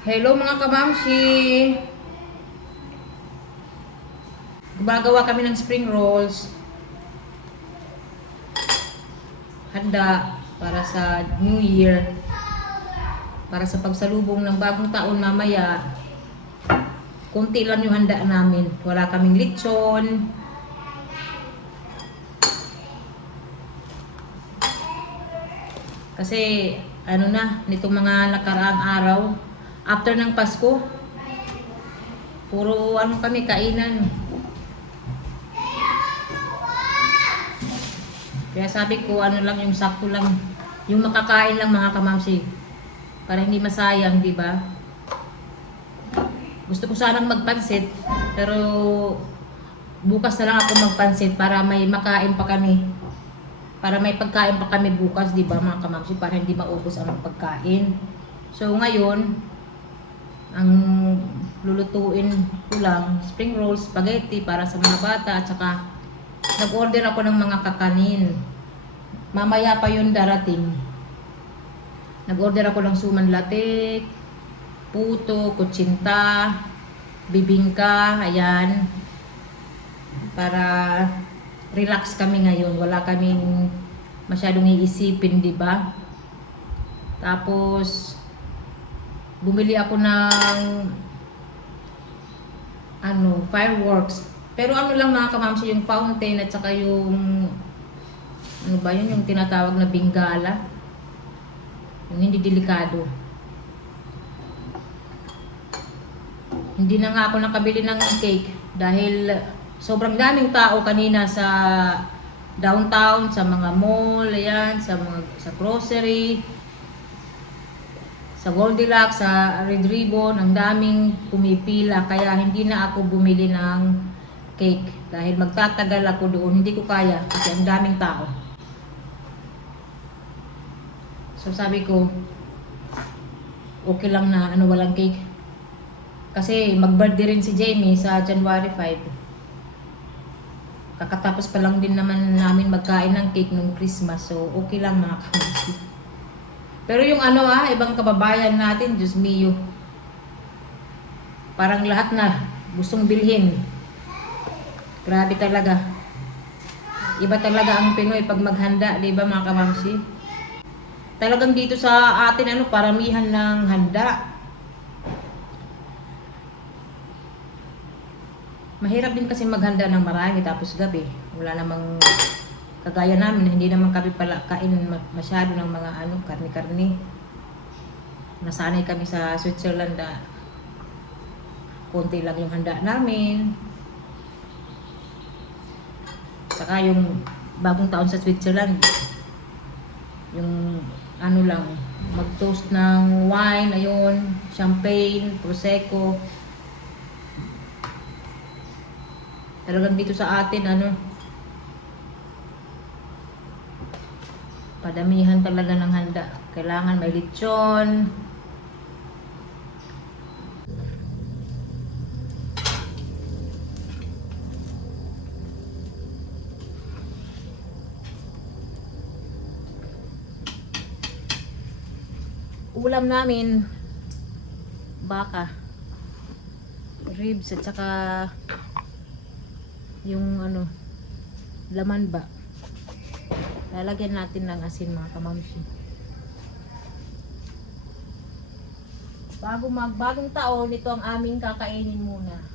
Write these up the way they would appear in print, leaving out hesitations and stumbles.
Hello mga kamamshi! Gumagawa kami ng spring rolls. Handa para sa New Year. Para sa pagsalubong ng bagong taon mamaya. Kunti lang yung handa namin. Wala kaming lechon. Kasi nitong mga nakaraang araw, after ng Pasko, puro kami kainan. Kaya sabi ko, lang yung sakto lang. Yung makakain lang mga kamamsi. Para hindi masayang, di ba? Gusto ko sanang magpansit, pero bukas na lang ako magpansit para may makain pa kami. Para may pagkain pa kami bukas, di ba mga kamamsi? Para hindi maubos ang pagkain. So ngayon, ang lulutuin ko lang, spring rolls, spaghetti para sa mga bata, at saka nag-order ako ng mga kakanin. Mamaya pa yun darating. Nag-order ako ng suman latik, puto, kutsinta, bibingka, ayan. Para relax kami ngayon. Wala kaming masyadong iisipin, di ba? Tapos bumili ako ng fireworks. Pero lang mga kamamsi, yung fountain at saka yung yung tinatawag na bingala. Yung hindi delikado. Hindi na nga ako nakabili ng cake dahil sobrang daming tao kanina sa downtown, sa mga mall, ayan, sa grocery, sa Goldilocks, sa Red Ribbon, ang daming pumipila, kaya hindi na ako bumili ng cake dahil magtatagal ako doon, hindi ko kaya kasi ang daming tao. So sabi ko, okay lang na walang cake. Kasi mag-birthday rin si Jamie sa January 5. Kakatapos pa lang din naman namin magkain ng cake nung Christmas. So okay lang mga kamamsi. Pero yung ibang kababayan natin, Diyos mio, parang lahat na gustong bilhin. Grabe talaga. Iba talaga ang Pinoy pag maghanda, di ba mga kamamsi? Talagang dito sa atin, paramihan ng handa. Mahirap din kasi maghanda ng marami tapos gabi. Wala namang kagaya namin, hindi naman kami pala kain masyado ng mga karni-karni. Nasanay kami sa Switzerland na konti lang yung handa namin. Saka yung bagong taon sa Switzerland, yung lang, mag-toast ng wine, ayun, champagne, prosecco. Talagang dito sa atin, padamihan talaga ng handa. Kailangan may lechon. Ulam namin, baka, ribs, at saka yung laman ba. Lalagyan natin ng asin mga kamamsi. Bagong taon, ito ang aming kakainin muna.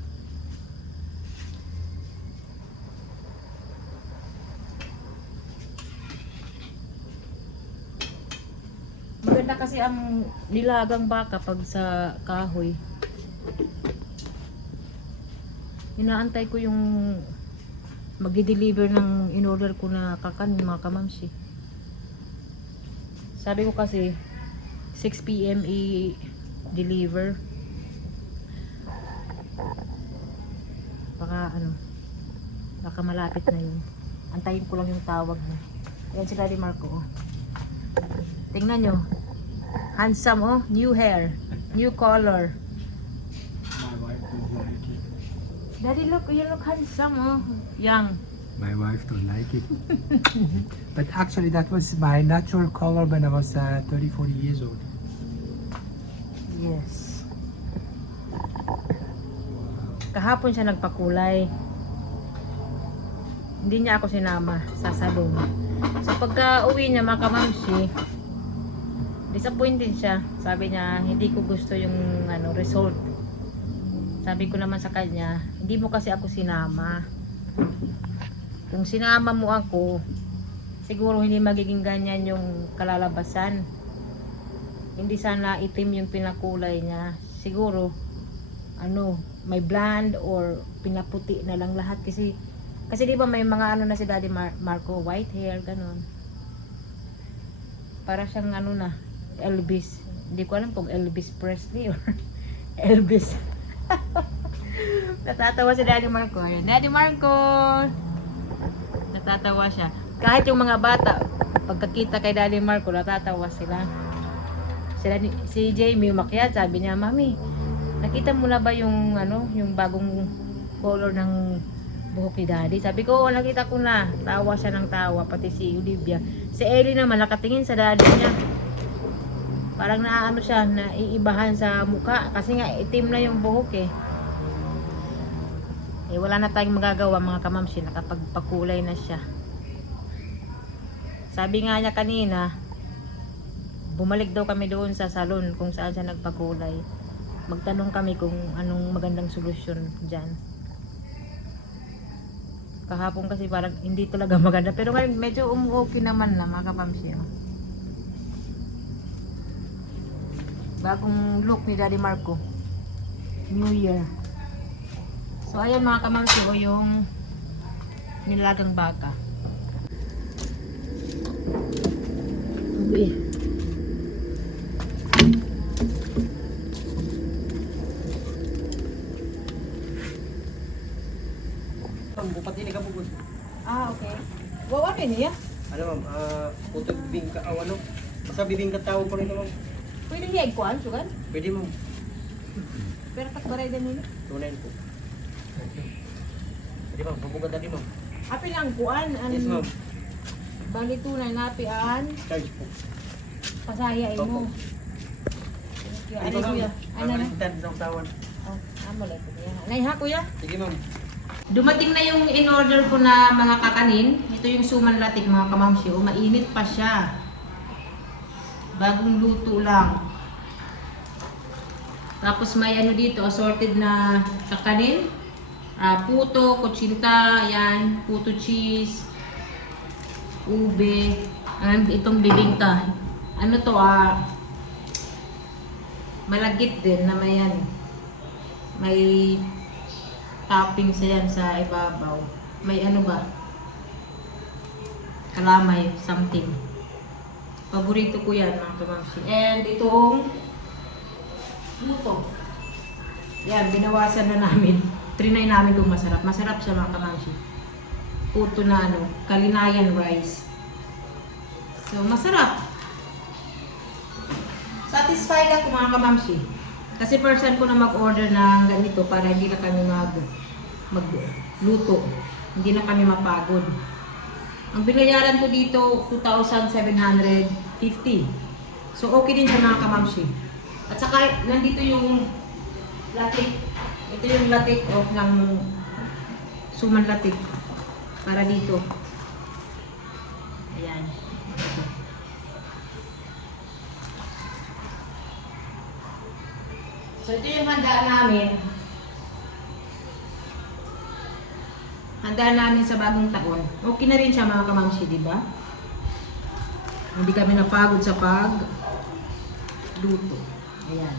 Maganda kasi ang nilagang baka pag sa kahoy. Inaantay ko yung mag-deliver ng in-order ko na kakanin mga kamamsi. Sabi ko kasi 6 PM i-deliver. Baka malapit na yun. Antayin ko lang yung tawag niya. Ayan si Daddy Marco. Tingnan nyo. Handsome, new hair, new color. Daddy, look, you look handsome, young. My wife don't like it. But actually that was my natural color when I was 30, 40 years old. Yes. Kahapon siya nagpakulay. Hindi niya ako sinama sa salon. So pagka uwi niya mga kamamsi, disappointed siya. Sabi niya, hindi ko gusto yung result. Sabi ko naman sa kanya, hindi mo kasi ako sinama. Kung sinama mo ako, siguro hindi magiging ganyan yung kalalabasan. Hindi sana itim yung pinakulay niya. Siguro, may blonde or pinaputi na lang lahat. Kasi di ba may mga na si Daddy Marco, white hair, ganun. Para siyang Elvis. Hindi ko alam kung Elvis Presley or Elvis. Natatawa si Daddy Marco. Ayan, Daddy Marco! Natatawa siya. Kahit yung mga bata, pagkakita kay Daddy Marco, natatawa sila. Si Jamie umakyat, sabi niya, Mami, nakita mo na ba yung yung bagong color ng buhok ni Daddy? Sabi ko, oo, nakita ko na. Tawa siya ng tawa, pati si Olivia. Si Ellie naman, nakatingin sa daddy niya. Parang siya, naiibahan sa mukha. Kasi nga, itim na yung buhok eh. Wala na tayong magagawa mga kamamsi, nakapagpakulay na siya. Sabi nga niya kanina, bumalik daw kami doon sa salon kung saan siya nagpakulay. Magtanong kami kung anong magandang solusyon dyan. Kahapon kasi parang hindi talaga maganda. Pero ngayon medyo okay naman na mga kapamsi. Bagong look ni Daddy Marco. New Year. So ayan mga kamamsi, yung nilagang baka. Okay. Bupat ini ka bugod. Okay. Wow, ano niya? Ano ma'am, puto bibingka, basta bibingka tawag ko rin ma'am. Pwede niya ikuan, sugan? Pwede ma'am. Pero takbaray din nila. Tunayin po. Pwede ma'am, pabugat natin ma'am. Api lang kuan, Yes ma'am, bali tunay napian, charge po. pasayain mo. Opo. Ano kuya? Ano na? Tan sa tawan. Oh, amala ko niya. Nay ha kuya? Sige ma'am. Dumating na yung in-order ko na mga kakanin. Ito yung suman latik mga kamamsi. Mainit pa siya. Bagong luto lang. Tapos may dito, assorted na kakanin. Puto, kutsinta, yan, puto cheese, ube, itong bibingka. Malagkit din na may toppings yan sa ibabaw. May kalamay, something. Paborito ko yan mga kamamsi. And itong luto. Yan, binawasan na namin. Trinay namin kung masarap. Masarap siya mga kamamsi. Puto na kalinayan rice. So, masarap. Satisfied ako mga kamamsi. Kasi first time ko na mag-order ng ganito para hindi na kami magluto. Hindi na kami mapagod. Ang binayaran ko dito, 2,750. So, okay din siya mga kamamsi. At saka, nandito yung latik. Ito yung latik ng suman latik. Para dito. Ayan. So, ito yung handa namin. Handa namin sa bagong taon. Okay na rin siya mga kamamsi, di ba? Hindi kami napagod sa pag-luto. Ayan.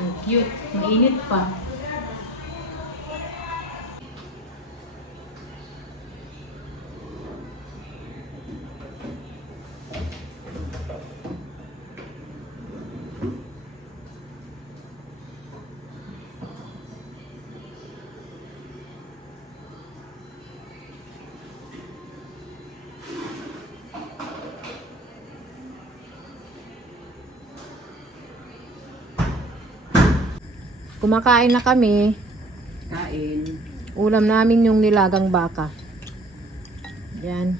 Ang cute. Mainit pa. Kumakain na kami. Kain. Ulam namin yung nilagang baka. Yan.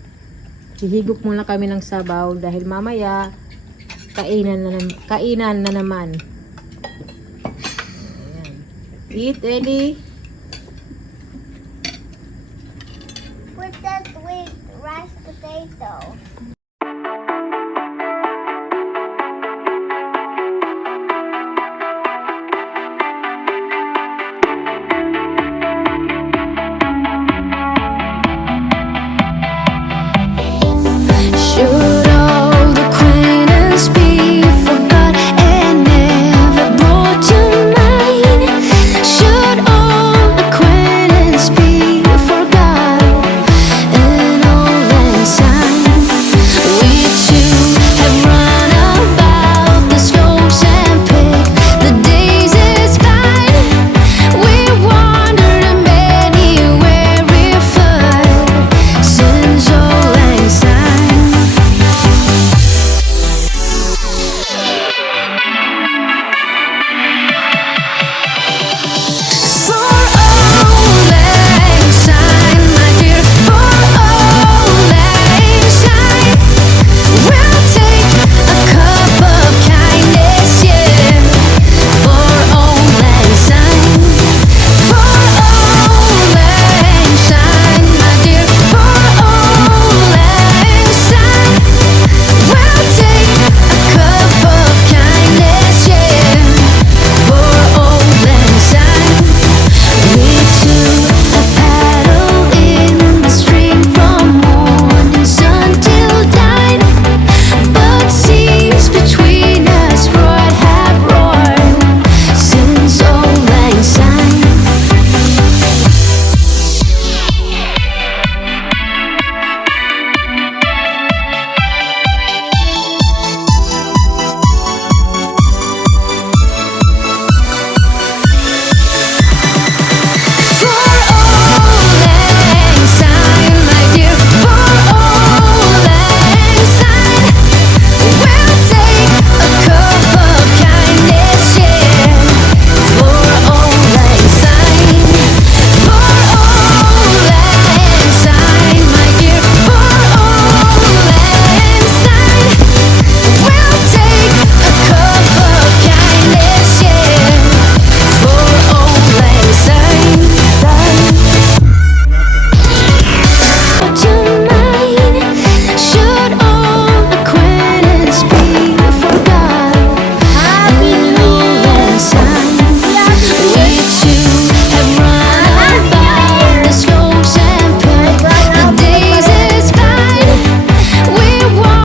Hihigop muna kami ng sabaw dahil mamaya kainan na naman. Ayan. Eat, Eddie. Put that with rice potato.